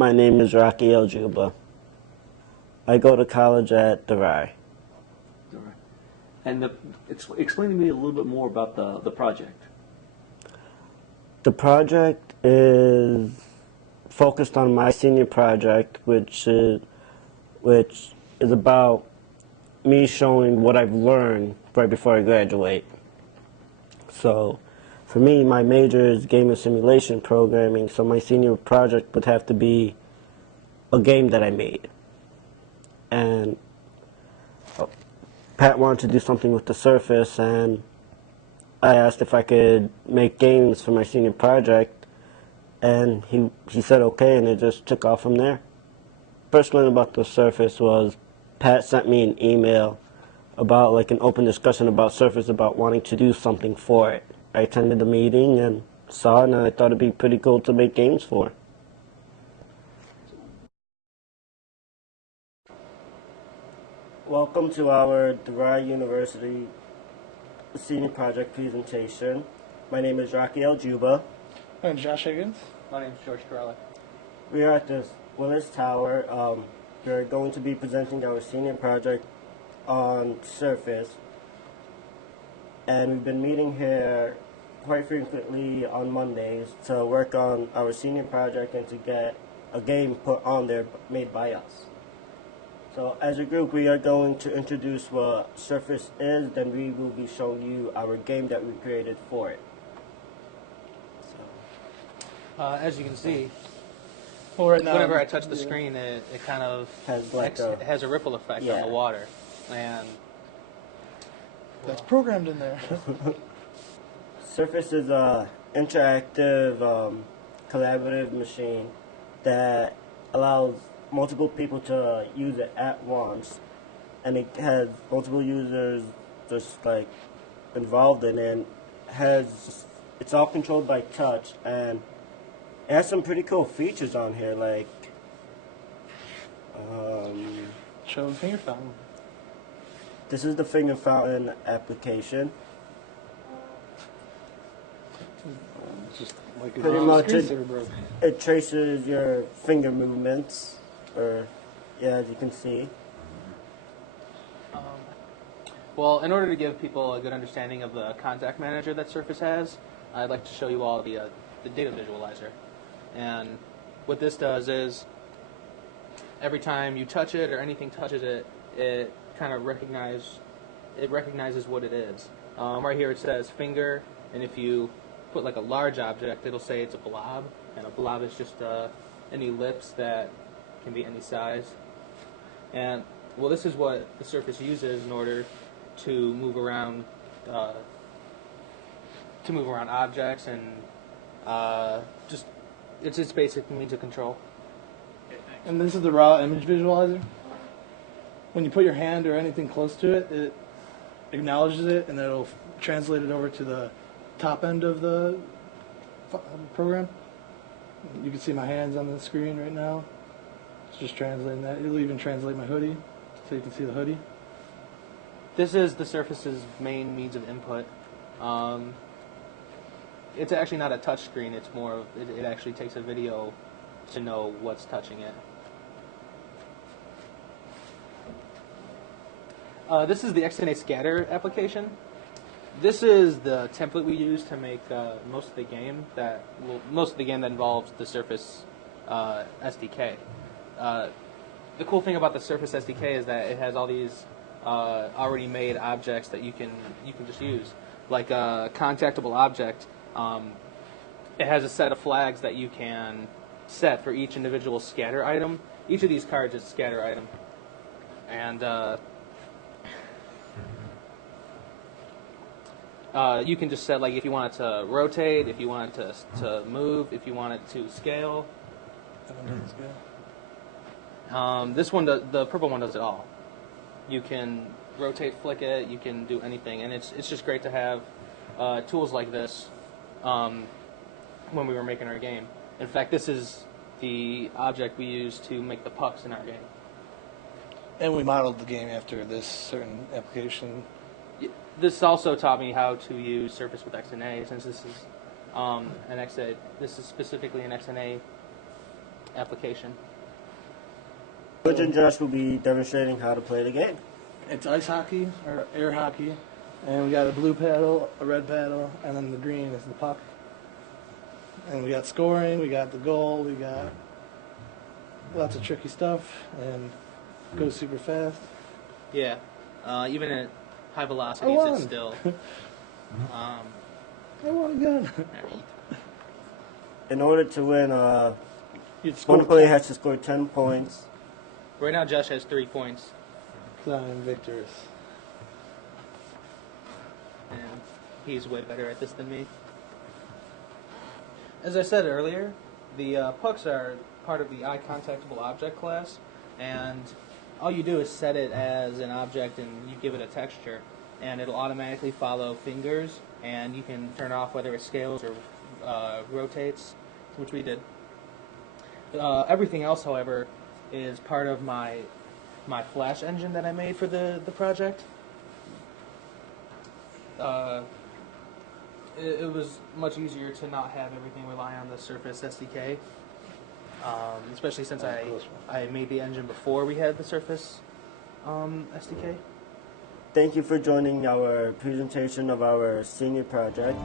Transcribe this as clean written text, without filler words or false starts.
My name is Rocky El Juba. I go to college at DeVry. All right. And explain to me a little bit more about the project. The project is focused on my senior project, which is about me showing what I've learned right before I graduate. So, for me, my major is game and simulation programming, so my senior project would have to be a game that I made. And Pat wanted to do something with the Surface, and I asked if I could make games for my senior project, and he said okay, and it just took off from there. First learning about the Surface was Pat sent me an email about like an open discussion about Surface, about wanting to do something for it. I attended the meeting and saw it, and I thought it'd be pretty cool to make games for. Welcome to our DeVry University Senior Project presentation. My name is Rocky El Juba. My name's Josh Higgins. My name's George Corella. We are at the Willis Tower. We're going to be presenting our senior project on Surface. And we've been meeting here quite frequently on Mondays to work on our senior project and to get a game put on there made by us. So as a group, we are going to introduce what Surface is, then we will be showing you our game that we created for it. So, As you can see, Right now, whenever I touch the screen, it kind of has a ripple effect on the water. And that's programmed in there. Surface is an interactive, collaborative machine that allows multiple people to use it at once, and it has multiple users just like involved in it. It's all controlled by touch, and it has some pretty cool features on here, like Show the finger fountain. this is the finger fountain application. It's just like Pretty much it traces your finger movements, or as you can see. well, in order to give people a good understanding of the contact manager that Surface has, I'd like to show you all the data visualizer. And what this does is, every time you touch it or anything touches it, it kind of recognizes what it is. Right here it says finger, and if you put like a large object, it'll say it's a blob, and a blob is just an ellipse that can be any size. And well, this is what the Surface uses in order to move around objects, and just it's its basic means of control. And this is the raw image visualizer. When you put your hand or anything close to it, it acknowledges it, and then it'll translate it over to the top end of the program. You can see my hands on the screen right now. It's just translating that. It'll even translate my hoodie, so you can see the hoodie. This is the Surface's main means of input. It's actually not a touch screen. It's more of, it actually takes a video to know what's touching it. This is the XNA scatter application. This is the template we use to make most of the game that involves the Surface SDK. The cool thing about the Surface SDK is that it has all these already made objects that you can just use, like a contactable object. It has a set of flags that you can set for each individual scatter item. Each of these cards is a scatter item, and you can just set, like, if you want it to rotate, if you want it to move, if you want it to scale. This one, the purple one, does it all. You can rotate, flick it, you can do anything, and it's just great to have tools like this when we were making our game. In fact, this is the object we used to make the pucks in our game. And we modeled the game after this certain application. This also taught me how to use Surface with XNA, since this is this is specifically an XNA application. George and Josh will be demonstrating how to play the game. It's ice hockey or air hockey, and we got a blue paddle, a red paddle, and then the green is the puck. And we got scoring, we got the goal, we got lots of tricky stuff, and it goes super fast. Yeah, even at high velocities, won. it's still. I want a gun. In order to win, You'd score one player has to score 10 points. Right now, Josh has 3 points, 'cause I'm victorious. and he's way better at this than me. As I said earlier, the pucks are part of the eye contactable object class, and all you do is set it as an object and you give it a texture, and it'll automatically follow fingers, and you can turn off whether it scales or rotates, which we did. Everything else, however, is part of my Flash engine that I made for the project. It was much easier to not have everything rely on the Surface SDK, especially since I made the engine before we had the Surface SDK. Thank you for joining our presentation of our senior project.